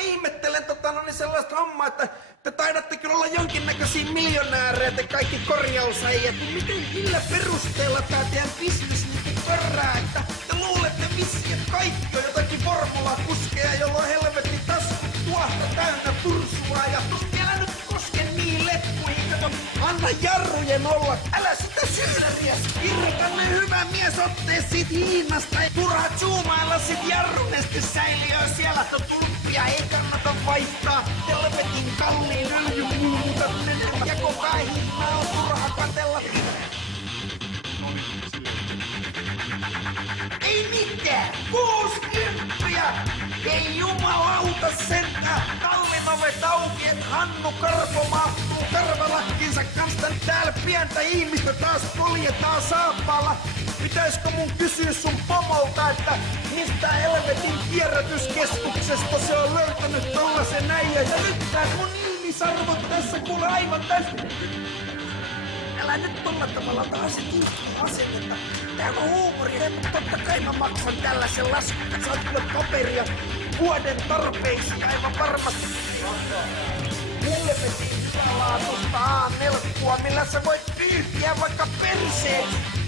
ihmettelen sellaista hommaa, että te taidatte kyllä olla jonkinnäköisiä miljonäärejä, te kaikki korjausäijät. Millä perusteella tää teidän bisnes niin korraa, että te luulette vissiin, että kaikki on jotakin formulakuskeja, jolla on helvetin tasku tuohta täynnä pursua ja vielä nyt koske niin letkuihin. Kato, anna jarrujen olla, älä sitä syynäriä. Irrota ne hyvä mies ottees siitä hiinasta. Ei turhaa zoomailla sit jarrunestesäiliöä, siellä on tulppia, ei kannata vaihtaa. Helvetin kalliin öljymuutainen ja kokaihinaa on turha katella. Ei mitään! 60! Ei jumalauta sentään! Tallinovet auki, et Hannu Karpo mahtuu karvalakkinsa kanssa. Täällä pientä ihmistä taas poljetaan saappaalla. Pitäisikö mun kysyä sun pomolta, että mistä helvetin kierrätyskeskuksesta se on löytänyt tollasen äijän? Ja nyt tää mun ihmisarvot tässä kuule aivan täysin. Älä nyt tolla tavalla taas asennetta. Tää on huumori, mutta totta kai mä maksan tällaisen laskun. Sä oot kyllä paperia vuoden tarpeisiin aivan varmasti. Helvetin salaatusta A4, millä sä voit pyyhkiä vaikka perseet.